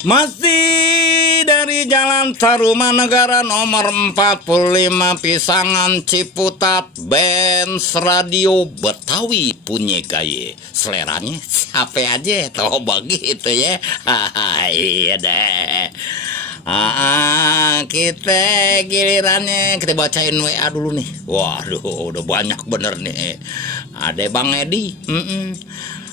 Masih dari Jalan Tarumanegara nomor 45 Pisangan Ciputat, Benz Radio Betawi punya gaya. Seleranya siapa aja tau begitu ya. Iya deh. Kita gilirannya kita bacain WA dulu nih. Waduh, udah banyak bener nih. Ada Bang Edi,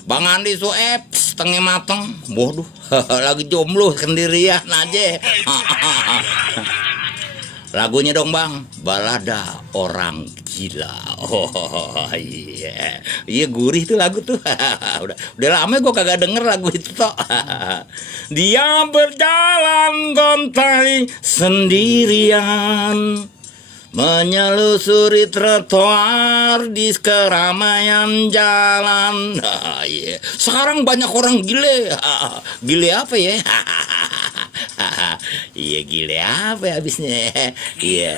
Bang Andi Sueb setengah mateng. Waduh, lagi jomblo sendirian aja. Lagunya dong Bang, Balada Orang Gila. Oh iya, iya gurih tuh lagu tuh. udah lama gue kagak denger lagu itu toh. Dia berjalan gontai sendirian, menyelusuri trotoar di keramaian jalan. Iya. Sekarang banyak orang gile. Gile apa ya? Iya gile apa ya habisnya? Iya.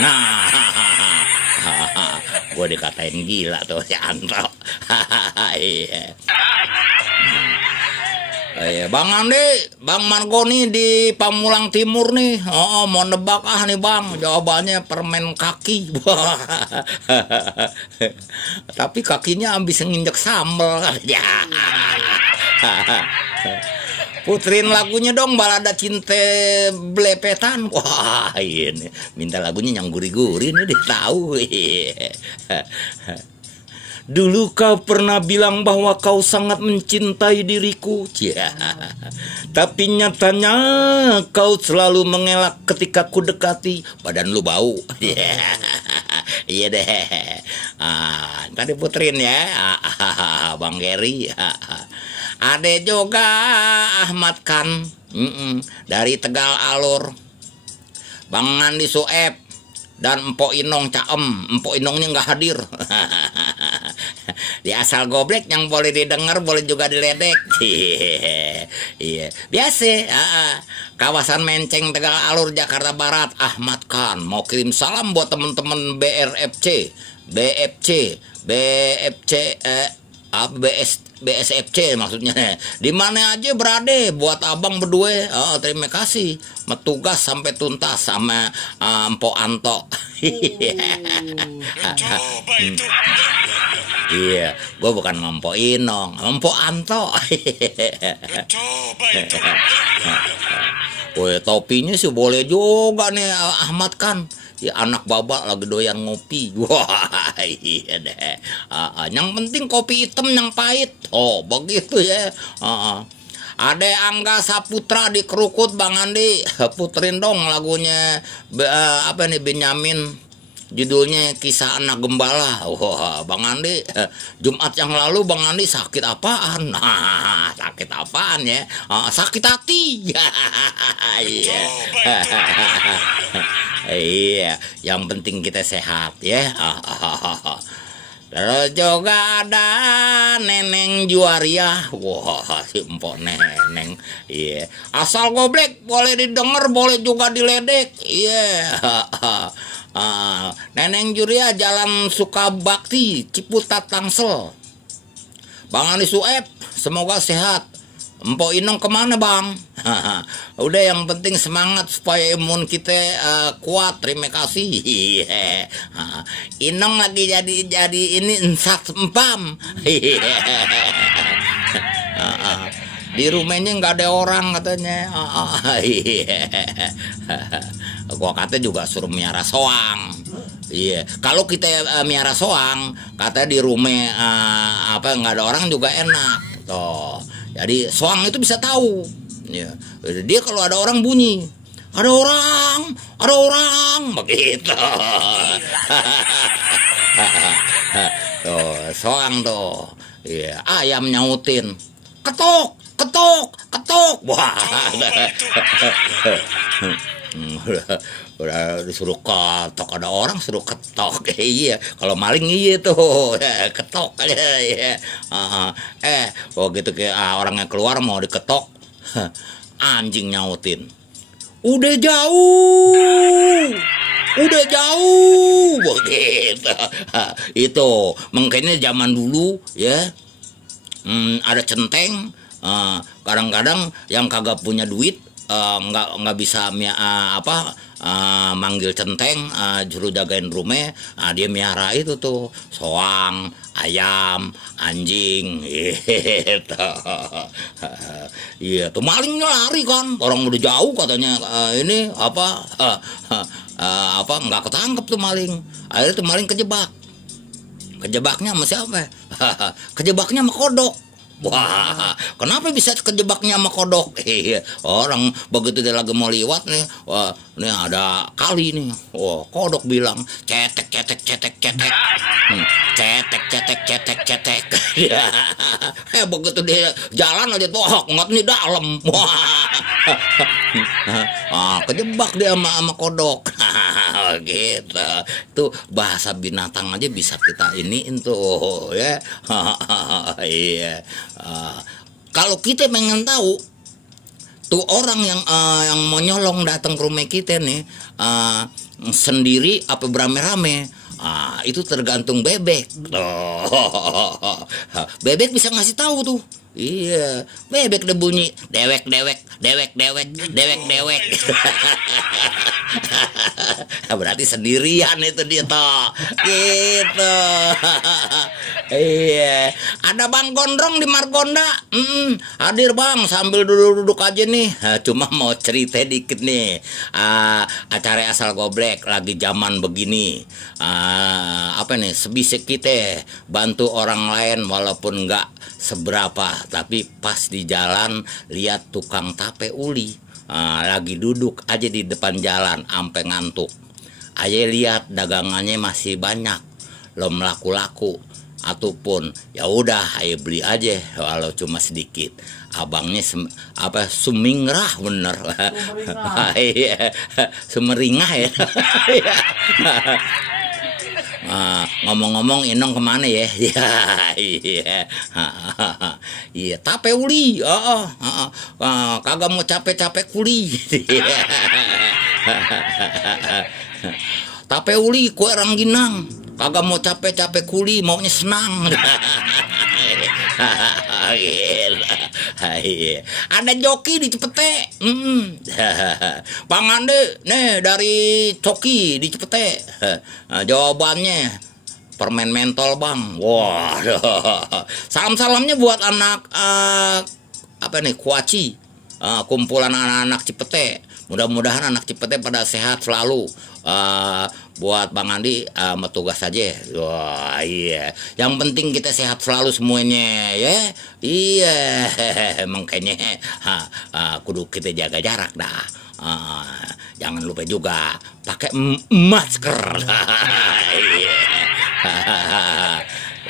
Nah, gue dikatain gila tuh si Antro. Iya. Bang Andi, Bang Margoni di Pamulang Timur nih. Oh, mau nebak nih Bang. Jawabannya permen kaki. Tapi kakinya habis nginjek sambal. Ya. Puterin lagunya dong, Balada Cinta Belepetan. Wah, ini minta lagunya yang gurih-gurih nih, dia tahu. Dulu kau pernah bilang bahwa kau sangat mencintai diriku, ya. Tapi nyatanya kau selalu mengelak ketika ku dekati. Badan lu bau. Iya deh. Tadi puterin ya, Bang Geri. Ada juga Ahmad Khan dari Tegal Alur, Bang Andi Sueb dan Empok Inong Caem. Empok Inongnya nggak hadir. Di asal goblek yang boleh didengar boleh juga diledek. Iya biasa. Kawasan Menceng Tegal Alur Jakarta Barat, Ahmad Khan mau kirim salam buat temen-temen BRFC, BSFC maksudnya. Di mana aja berade buat abang berdua. Terima kasih metugas sampai tuntas sama Empok Anto. Coba itu. Iya, gue bukan Empok Inong, Empok Anto. Coba itu. Woi, topinya sih boleh juga nih Ahmad Khan. Ya anak babak lagi doyan ngopi. Wah iya deh. Yang penting kopi hitam yang pahit. Oh begitu ya. Ada Angga Saputra di Kerukut Bang Andi. Puterin dong lagunya apa nih Benyamin. Judulnya Kisah Anak Gembala. Wah Bang Andi, Jumat yang lalu Bang Andi sakit apaan? Nah, sakit apaan ya? Sakit hati. Iya. Iya, yang penting kita sehat ya. Terus juga ada Neneng Juwaria. Wah, si Empok Neneng. Iya. Asal goblek boleh didengar, boleh juga diledek. Iya. Neneng Juwaria Jalan Sukabakti, Ciputat, Tangsel. Bang Andi Sueb, semoga sehat. Empok Inong kemana Bang? Udah yang penting semangat supaya imun kita kuat. Terima kasih. Inong lagi jadi ini ensat empam. Di rumahnya nggak ada orang katanya. Gua kata juga suruh miara soang. Iya, kalau kita miara soang, kata di rumah apa nggak ada orang juga enak. Tuh. Jadi soang itu bisa tahu. Ya. Dia kalau ada orang bunyi, ada orang, begitu. Tuh, soang tuh. Iya, ayam nyautin, ketok. Wah. Udah disuruh ketok, ada orang suruh ketok. Iya, kalau maling iya tuh ketok aja ya. Gitu kayak orangnya keluar mau diketok, anjing nyautin, udah jauh begitu. Itu mungkinnya zaman dulu ya. Ada centeng, Kadang-kadang yang kagak punya duit, nggak bisa manggil centeng, juru jagain rumah, dia miara itu tuh soang, ayam, anjing, gitu. Iya tuh malingnya lari kan, orang udah jauh katanya, ini nggak ketangkep tuh maling. Akhirnya tuh maling kejebaknya sama siapa? Kejebaknya sama kodok. Wah, kenapa bisa kejebaknya sama kodok? Orang begitu dia lagi mau liwat nih, wah, ini ada kali nih. Wah, kodok bilang cetek cetek cetek cetek, cetek cetek cetek cetek. Begitu dia jalan aja tuh, ngot nih dalam. Wah, kejebak dia sama kodok. Gitu. Tuh bahasa binatang aja bisa kita iniin tuh, ya. Iya. Kalau kita pengen tahu tuh orang yang mau nyolong datang ke rumah kita nih, sendiri apa beramai-ramai, itu tergantung bebek. Bebek bisa ngasih tahu tuh. Iya, bebek udah bunyi dewek dewek dewek dewek dewek dewek. Berarti sendirian itu dia toh, gitu. Iya, ada Bang Gondrong di Margonda. Hadir Bang, sambil duduk-duduk aja nih. Cuma mau cerita dikit nih. Acara asal goblek lagi zaman begini. Apa nih? Sebisa kita bantu orang lain walaupun nggak seberapa, tapi pas di jalan lihat tukang tape uli, lagi duduk aja di depan jalan ampe ngantuk. Aja lihat dagangannya masih banyak, belum laku-laku. Ataupun ya udah ayo beli aja walau cuma sedikit. Abangnya sumingrah bener. Sumeringah ya. Ngomong-ngomong Inong kemana ya? Iya, tape uli. Kagak mau capek-capek kuli. Tape uli kue rangginang, kagak mau capek-capek kuli, maunya senang. Ada joki di Cipete. Bang Ande nih dari Coki di Cipete. Jawabannya permen mentol Bang. Wah, salam-salamnya buat anak Kuaci, kumpulan anak-anak Cipete. Mudah-mudahan anak Cipete pada sehat selalu. Buat Bang Andi tugas aja. Wah, iya. Yang penting kita sehat selalu semuanya, ya. Iya. Makanya kudu kita jaga jarak dah. Jangan lupa juga pakai masker.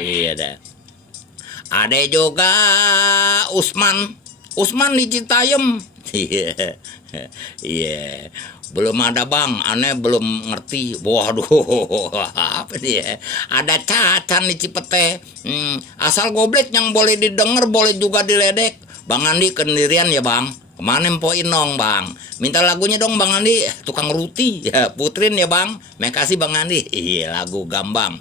Iya dah. Ada juga Usman di Citayam. Iya. Belum ada Bang, aneh belum ngerti. Waduh, apa dia? Ada Cacan di Cipete. Asal goblek yang boleh didengar, boleh juga diledek. Bang Andi kendirian ya Bang. Kemana Mpo Inong Bang? Minta lagunya dong Bang Andi, tukang ruti. Ya, putrin ya Bang. Makasih Bang Andi. Iya, lagu Gambang.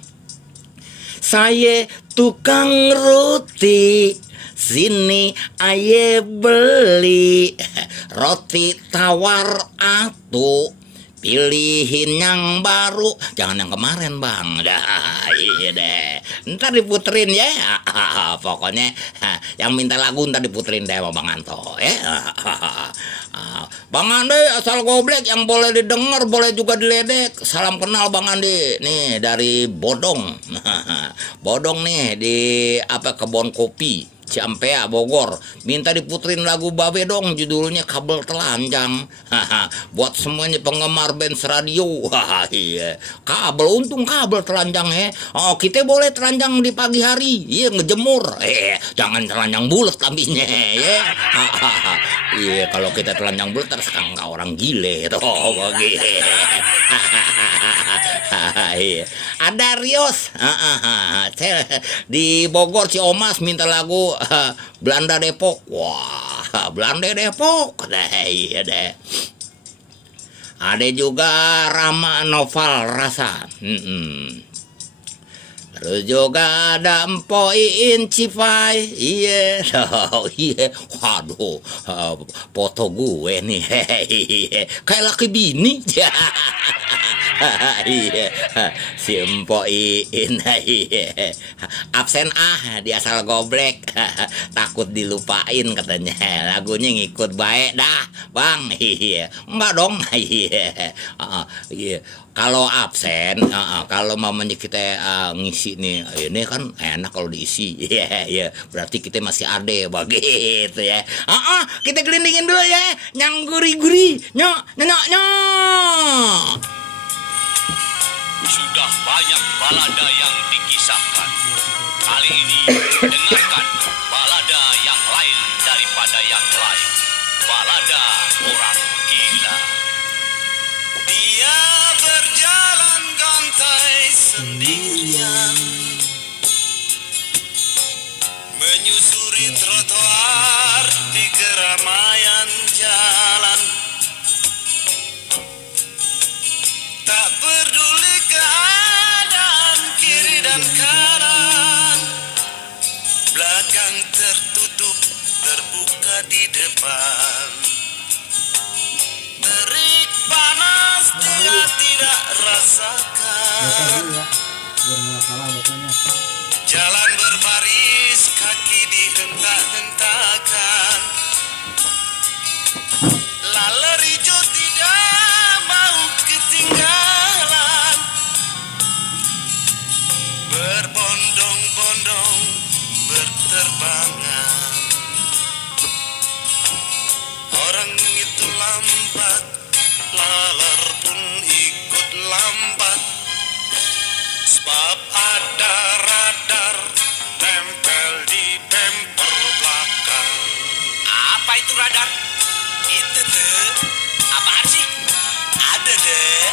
Saya tukang roti, sini aye beli roti tawar atuh, pilihin yang baru, jangan yang kemarin Bang. Iya deh, ntar diputerin ya. Pokoknya yang minta lagu ntar diputerin deh sama Bang Anto ya. Bang Andi asal goblek yang boleh didengar boleh juga diledek. Salam kenal Bang Andi nih dari Bodong. Bodong nih di kebon kopi Ciampea Bogor. Minta diputerin lagu Babe dong, judulnya Kabel Telanjang. Buat semuanya penggemar Benz Radio. Iya. Kabel, untung kabel telanjang ya. Oh, kita boleh telanjang di pagi hari. Iya, ngejemur. Jangan telanjang bulat tabinya ya. Iya, kalau kita telanjang bulat terus enggak orang gile tuh begitu. Ada Rios di Bogor Ciomas minta lagu Belanda Depok. Wah, Belanda Depok. Iya deh. Ada juga Rama Noval Rasa. Terus juga ada Empo Iin Cifai. Iya, iya. Waduh, foto gue nih. Kayak laki bini. Iya, si Empo Iin. Absen di asal goblek. Takut dilupain katanya. Lagunya ngikut baik dah, Bang. Iya. Enggak dong. Iya. Iya. Kalau absen, kalau mamanya kita ngisi nih, ini kan enak kalau diisi. Iya, iya. Berarti kita masih ada begitu ya. Kita gelindingin dulu ya. Nyang guri-guri. Nyok, nyok, nyok. Sudah banyak balada yang dikisahkan. Kali ini dengarkan balada yang lain daripada yang lain. Balada orang gila. Dia berjalan gantai sendirian, menyusuri trotoar di keramaian jalan. Tak peduli keadaan kiri dan kanan, belakang tertutup, terbuka di depan. Terik panas dia tidak rasakan. Jalan berbaris, kaki dihentak-hentakan. Laler hijau tidak mau ketinggalan. Berbondong-bondong, berterbangan. Orang itu lambat, laler pun ikut lambat. Sebab ada radar tempel di bemper belakang. Apa itu radar? Itu tuh, apaan sih? Ada deh.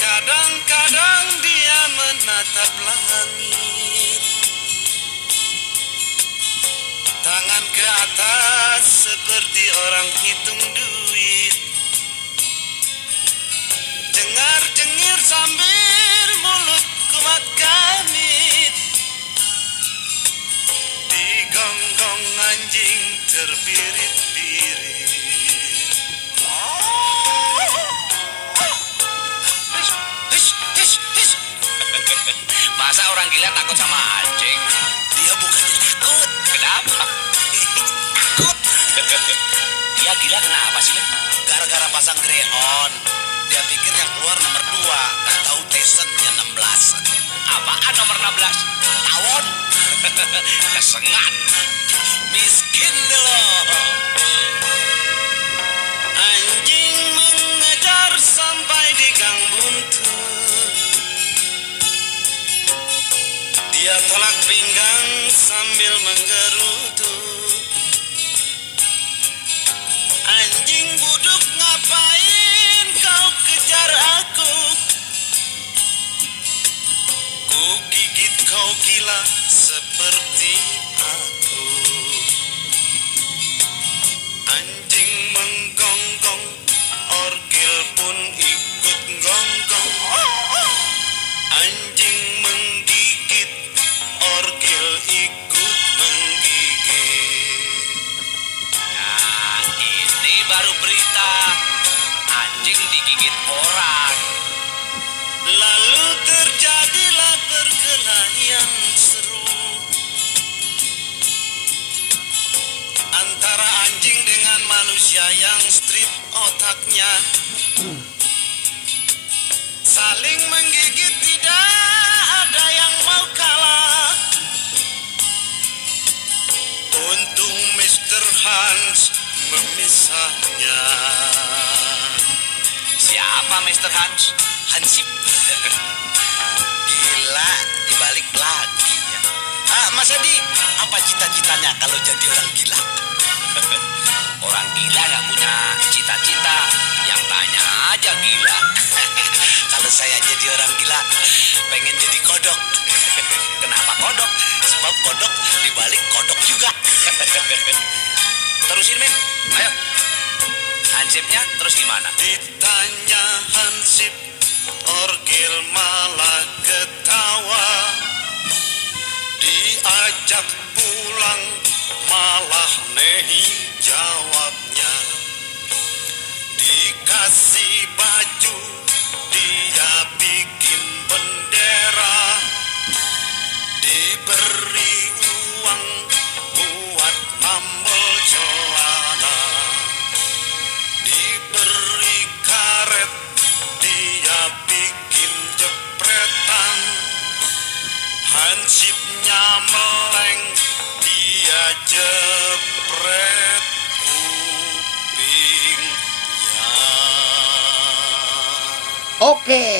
Kadang-kadang dia menatap langit, tangan ke atas seperti orang hitung duit. Dengar-dengir sambil mulut kumat kamit. Digonggong anjing terbirit-birit. Masa orang gila takut sama anjing? Dia bukannya takut. Kenapa? Takut. Dia gila kenapa sih, men? Gara-gara pasang greon. Dia pikir yang keluar nomor 2, nggak tahu Tysonnya 16. Apaan nomor 16? Tawon. Kesengat. Miskin dulu. Anjing mengejar sampai di gang buntu. Dia tolak pinggang sambil menggerutu. Anjing buduk, ngapain kau kejar aku? Ku gigit kau gila seperti aku. Anjing menggonggong, orgil pun ikut gonggong. Anjing menggigit, orgil ikut menggigit. Nah, ini baru berita. Anjing digigit orang. Lalu terjadilah perkelahian seru antara anjing dengan manusia yang strip otaknya. Saling menggigit, tidak ada yang mau kalah. Untung Mr. Hans memisahnya. Siapa Mr. Hans? Hansip. Gila, dibalik lagi ya. Mas Adi, apa cita-citanya kalau jadi orang gila? Orang gila nggak punya cita-cita, yang tanya aja gila. Kalau saya jadi orang gila, pengen jadi kodok. Kenapa kodok? Sebab kodok dibalik kodok juga. Terusin, men. Ayo. Hansipnya terus gimana? Ditanya Hansip, Orgil malah ketawa, diajak pulang malah nehi jawabnya. Dikasih baju dia bikin bendera, diberi uang buat nambel celana, diberi karet dia bikin jepretan, hansipnya meleng dia jepret kupingnya. Oke,